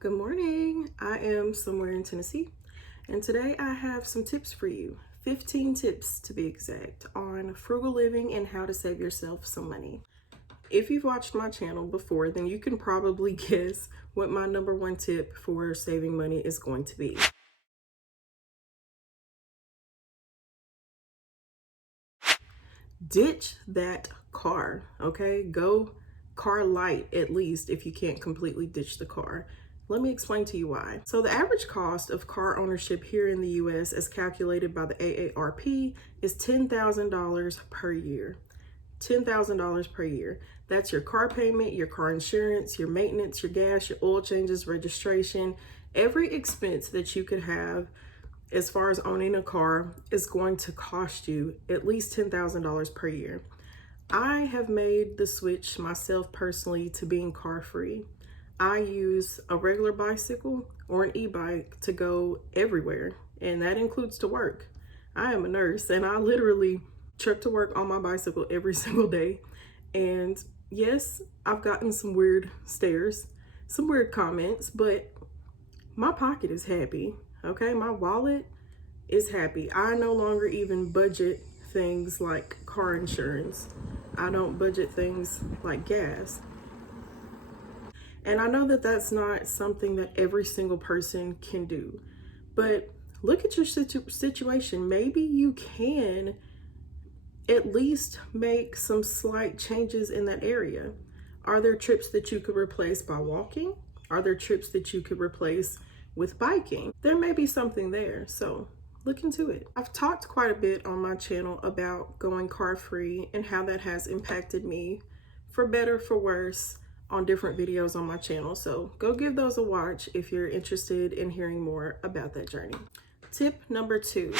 Good morning. I am somewhere in Tennessee, and today I have some tips for you. 15 tips to be exact on frugal living and how to save yourself some money. If you've watched my channel before, then you can probably guess what my number one tip for saving money is going to be. Ditch that car, okay? Go car light at least if you can't completely ditch the car. Let me explain to you why. So the average cost of car ownership here in the US as calculated by the AARP is $10,000 per year. $10,000 per year. That's your car payment, your car insurance, your maintenance, your gas, your oil changes, registration, every expense that you could have as far as owning a car is going to cost you at least $10,000 per year. I have made the switch myself personally to being car free. I use a regular bicycle or an e-bike to go everywhere, and that includes to work. I am a nurse and I literally trek to work on my bicycle every single day. And yes, I've gotten some weird stares, some weird comments, but my pocket is happy. Okay, my wallet is happy. I no longer even budget things like car insurance. I don't budget things like gas. And I know that that's not something that every single person can do. But look at your situation. Maybe you can at least make some slight changes in that area. Are there trips that you could replace by walking? Are there trips that you could replace with biking? There may be something there. So look into it. I've talked quite a bit on my channel about going car free and how that has impacted me for better, for worse, on different videos on my channel. So go give those a watch if you're interested in hearing more about that journey. Tip number 2.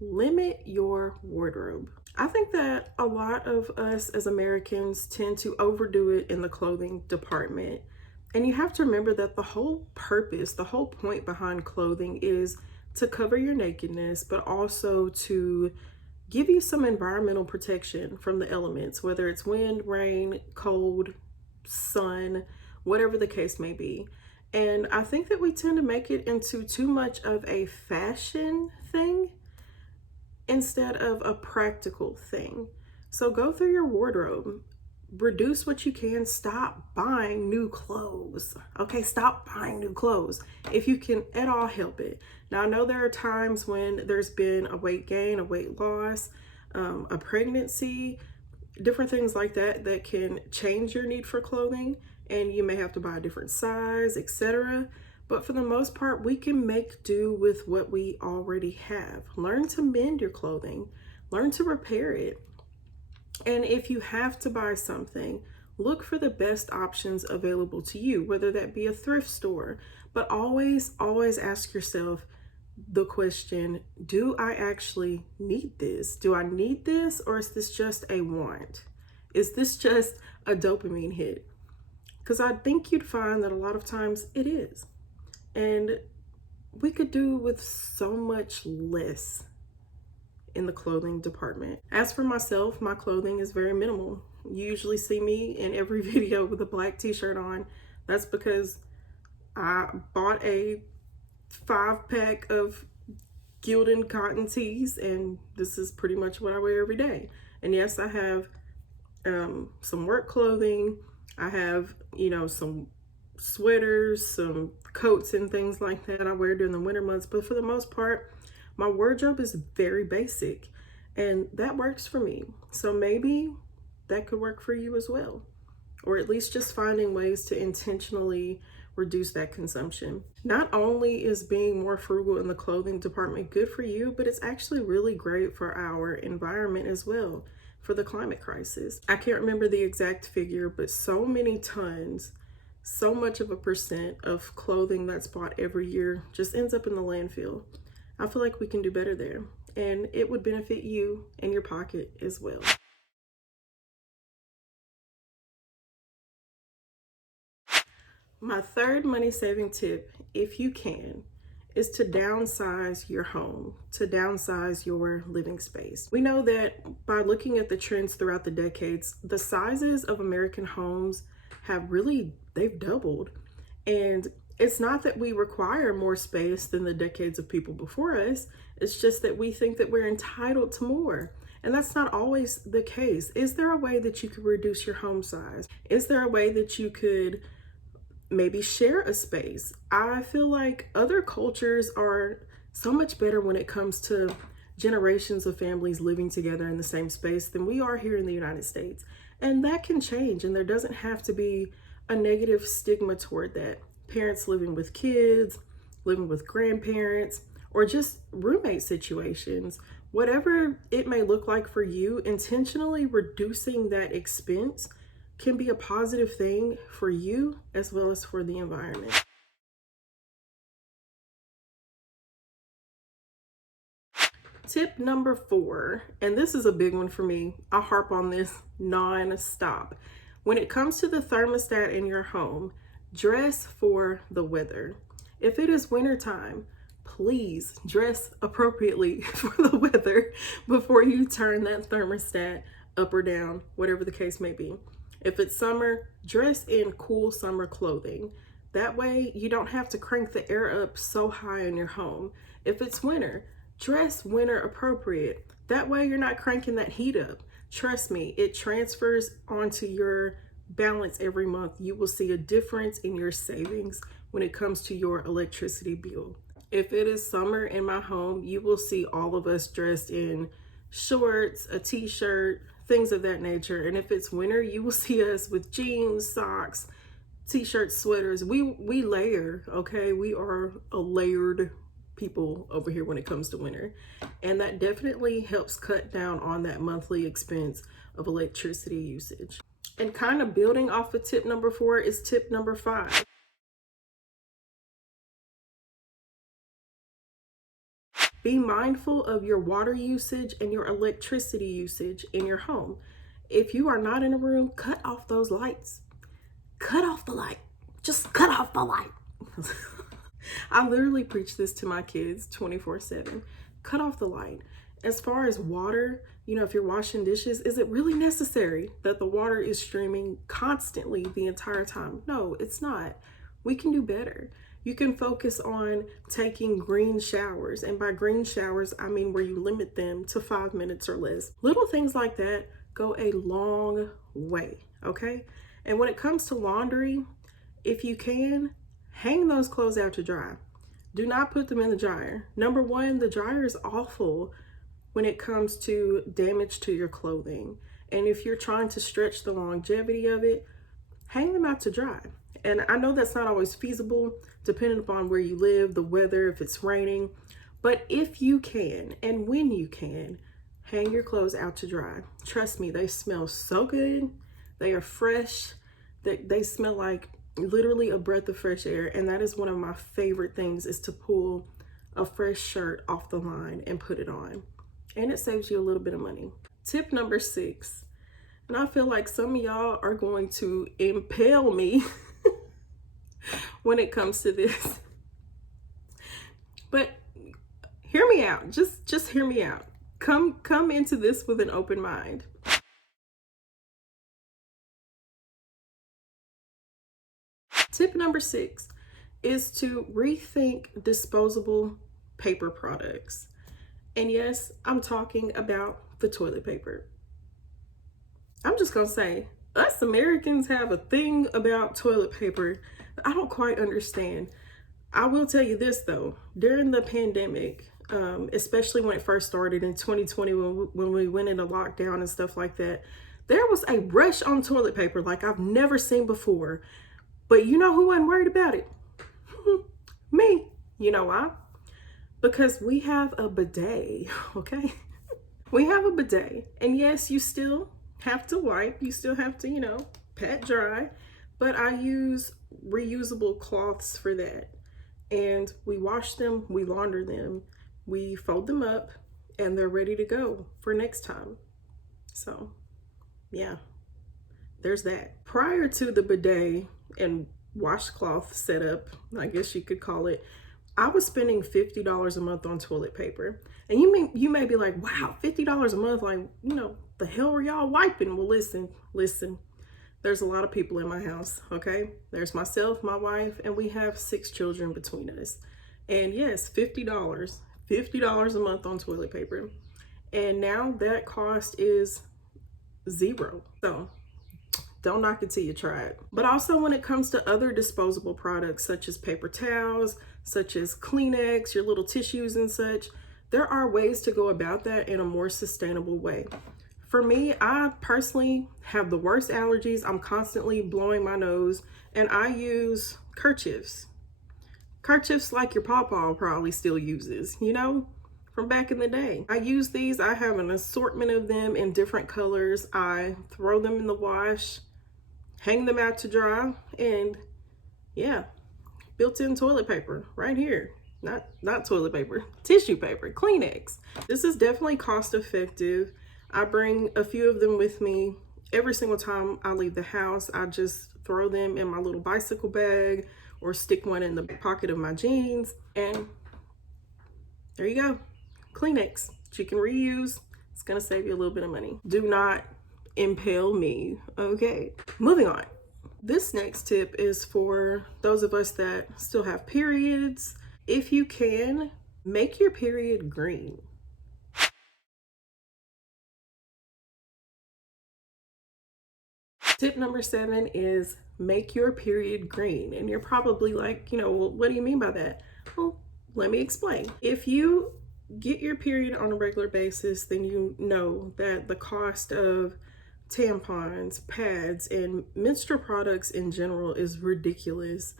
Limit your wardrobe. I think that a lot of us as Americans tend to overdo it in the clothing department. And you have to remember that the whole purpose, the whole point behind clothing is to cover your nakedness, but also to give you some environmental protection from the elements, whether it's wind, rain, cold, sun, whatever the case may be. And I think that we tend to make it into too much of a fashion thing instead of a practical thing. So go through your wardrobe, reduce what you can, stop buying new clothes. Okay, stop buying new clothes if you can at all help it. Now, I know there are times when there's been a weight gain, a weight loss, a pregnancy, different things like that that can change your need for clothing, and you may have to buy a different size, etc. But for the most part, we can make do with what we already have. Learn to mend your clothing, learn to repair it. And if you have to buy something, look for the best options available to you, whether that be a thrift store. But always ask yourself the question, do I actually need this? Do I need this, or is this just a want? Is this just a dopamine hit? Because I think you'd find that a lot of times it is. And we could do with so much less in the clothing department. As for myself, my clothing is very minimal. You usually see me in every video with a black t-shirt on. That's because I bought a 5-pack of Gildan cotton tees, and this is pretty much what I wear every day. And yes, I have some work clothing. I have, some sweaters, some coats and things like that I wear during the winter months. But for the most part, my wardrobe is very basic, and that works for me. So maybe that could work for you as well, or at least just finding ways to intentionally reduce that consumption. Not only is being more frugal in the clothing department good for you, but it's actually really great for our environment as well, for the climate crisis. I can't remember the exact figure, but so many tons, so much of a percent of clothing that's bought every year just ends up in the landfill. I feel like we can do better there, and it would benefit you and your pocket as well. My third money saving tip, if you can, is to downsize your home, to downsize your living space. We know that by looking at the trends throughout the decades, the sizes of American homes have really, they've doubled. And it's not that we require more space than the decades of people before us. It's just that we think that we're entitled to more. And that's not always the case. Is there a way that you could reduce your home size? Is there a way that you could maybe share a space? I feel like other cultures are so much better when it comes to generations of families living together in the same space than we are here in the United States. And that can change, and there doesn't have to be a negative stigma toward that. Parents living with kids, living with grandparents, or just roommate situations, whatever it may look like for you, intentionally reducing that expense can be a positive thing for you as well as for the environment. Tip number 4, and this is a big one for me. I harp on this non-stop. When it comes to the thermostat in your home, dress for the weather. If it is wintertime, please dress appropriately for the weather before you turn that thermostat up or down, whatever the case may be. If it's summer, dress in cool summer clothing. That way you don't have to crank the air up so high in your home. If it's winter, dress winter appropriate. That way you're not cranking that heat up. Trust me, it transfers onto your balance every month. You will see a difference in your savings when it comes to your electricity bill. If it is summer in my home, you will see all of us dressed in shorts, a t-shirt, things of that nature. And if it's winter, you will see us with jeans, socks, t-shirts, sweaters. We layer, okay? We are a layered people over here when it comes to winter. And that definitely helps cut down on that monthly expense of electricity usage. And kind of building off of tip number 4 is tip number 5. Be mindful of your water usage and your electricity usage in your home. If you are not in a room, cut off those lights. Cut off the light. Just cut off the light. I literally preach this to my kids 24/7. Cut off the light. As far as water, if you're washing dishes, is it really necessary that the water is streaming constantly the entire time? No, it's not. We can do better. You can focus on taking green showers. And by green showers, I mean where you limit them to 5 minutes or less. Little things like that go a long way, okay? And when it comes to laundry, if you can, hang those clothes out to dry. Do not put them in the dryer. Number 1, the dryer is awful when it comes to damage to your clothing. And if you're trying to stretch the longevity of it, hang them out to dry. And I know that's not always feasible, depending upon where you live, the weather, if it's raining. But if you can, and when you can, hang your clothes out to dry. Trust me, they smell so good. They are fresh. They smell like literally a breath of fresh air. And that is one of my favorite things, is to pull a fresh shirt off the line and put it on. And it saves you a little bit of money. Tip number 6. And I feel like some of y'all are going to impale me when it comes to this. But hear me out. Just hear me out. Come into this with an open mind. Tip number 6 is to rethink disposable paper products. And yes, I'm talking about the toilet paper. I'm just gonna say, us Americans have a thing about toilet paper that I don't quite understand. I will tell you this though, during the pandemic, especially when it first started in 2020, when we went into lockdown and stuff like that, there was a rush on toilet paper like I've never seen before. But you know who wasn't worried about it? Me. You know why? Because we have a bidet, okay? We have a bidet. And yes, you still have to wipe. You still have to, pat dry. But I use reusable cloths for that. And we wash them, we launder them, we fold them up, and they're ready to go for next time. So, yeah, there's that. Prior to the bidet and washcloth setup, I guess you could call it, I was spending $50 a month on toilet paper. And you may be like, wow, $50 a month, like, the hell are y'all wiping? Well, listen. There's a lot of people in my house, okay? There's myself, my wife, and we have 6 children between us. And yes, $50 a month on toilet paper. And now that cost is zero. So don't knock it till you try it. But also when it comes to other disposable products such as paper towels, such as Kleenex, your little tissues and such, there are ways to go about that in a more sustainable way. For me, I personally have the worst allergies. I'm constantly blowing my nose, and I use kerchiefs. Kerchiefs like your pawpaw probably still uses, from back in the day. I use these. I have an assortment of them in different colors. I throw them in the wash, hang them out to dry, and yeah, built-in toilet paper right here. Not toilet paper, tissue paper, Kleenex. This is definitely cost effective. I bring a few of them with me every single time I leave the house. I just throw them in my little bicycle bag or stick one in the pocket of my jeans, and there you go. Kleenex, you can reuse. It's gonna save you a little bit of money. Do not impale me, okay? Moving on. This next tip is for those of us that still have periods. If you can, make your period green. Tip number 7 is make your period green. And you're probably like, well, what do you mean by that? Well, let me explain. If you get your period on a regular basis, then you know that the cost of tampons, pads, and menstrual products in general is ridiculous.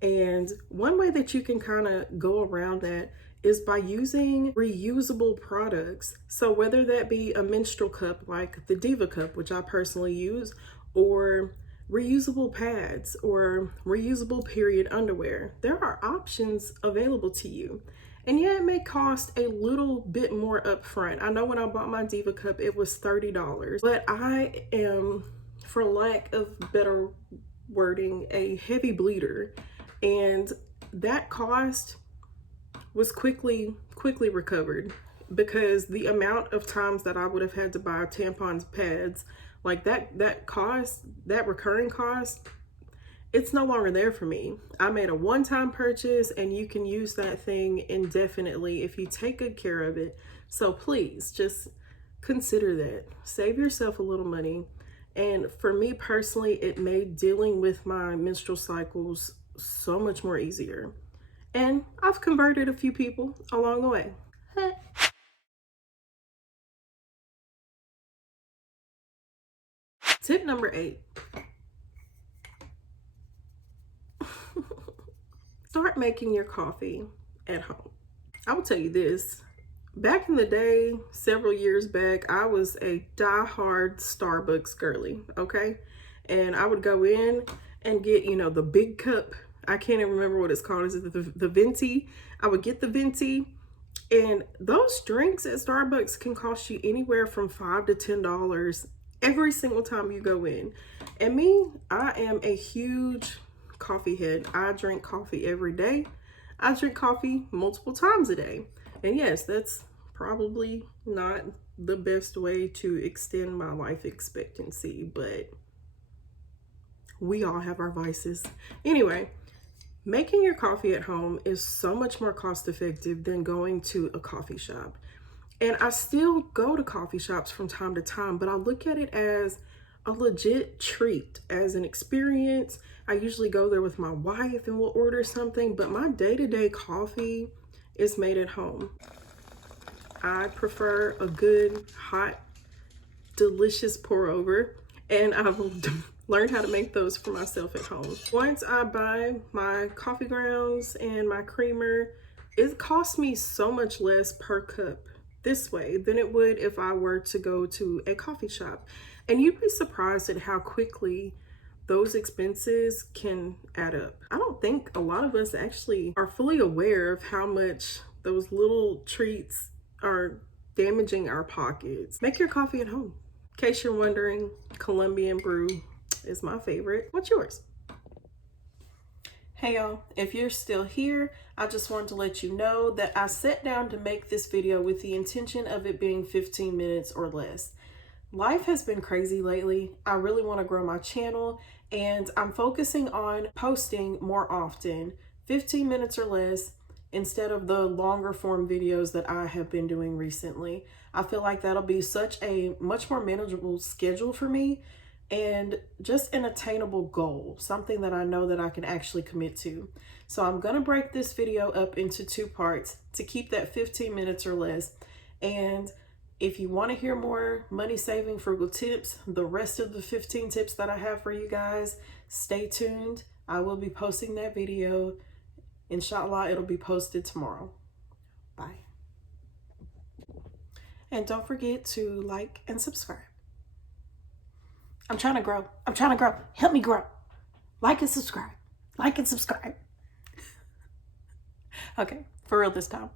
And one way that you can kind of go around that is by using reusable products. So whether that be a menstrual cup like the Diva cup, which I personally use, or reusable pads or reusable period underwear, there are options available to you. And yeah, it may cost a little bit more upfront. I know when I bought my Diva cup, it was $30, but I am, for lack of better wording, a heavy bleeder. And that cost was quickly recovered, because the amount of times that I would have had to buy tampons, pads, like that cost, that recurring cost, it's no longer there for me. I made a one-time purchase, and you can use that thing indefinitely if you take good care of it. So please just consider that. Save yourself a little money. And for me personally, it made dealing with my menstrual cycles so much more easier. And I've converted a few people along the way. Tip number 8. Start making your coffee at home. I will tell you this. Back in the day, several years back, I was a die-hard Starbucks girly, okay? And I would go in and get, the big cup. I can't even remember what it's called. Is it the venti? I would get the venti. And those drinks at Starbucks can cost you anywhere from $5 to $10 every single time you go in. And me, I am a huge coffee head. I drink coffee every day. I drink coffee multiple times a day. And yes, that's probably not the best way to extend my life expectancy, but we all have our vices. Anyway, making your coffee at home is so much more cost effective than going to a coffee shop. And I still go to coffee shops from time to time, but I look at it as a legit treat, as an experience. I usually go there with my wife and we'll order something, but my day-to-day coffee is made at home. I prefer a good, hot, delicious pour over, and I've learned how to make those for myself at home. Once I buy my coffee grounds and my creamer, it costs me so much less per cup this way than it would if I were to go to a coffee shop. And you'd be surprised at how quickly those expenses can add up. I don't think a lot of us actually are fully aware of how much those little treats are damaging our pockets. Make your coffee at home. In case you're wondering, Colombian brew is my favorite. What's yours? Hey y'all, if you're still here, I just wanted to let you know that I sat down to make this video with the intention of it being 15 minutes or less. Life has been crazy lately. I really want to grow my channel and I'm focusing on posting more often, 15 minutes or less, instead of the longer form videos that I have been doing recently. I feel like that'll be such a much more manageable schedule for me and just an attainable goal, something that I know that I can actually commit to. So I'm gonna break this video up into 2 parts to keep that 15 minutes or less. And if you want to hear more money saving frugal tips, the rest of the 15 tips that I have for you guys, stay tuned. I will be posting that video. Inshallah, it'll be posted tomorrow. Bye. And don't forget to like and subscribe. I'm trying to grow. I'm trying to grow. Help me grow. Like and subscribe. Like and subscribe. Okay, for real this time.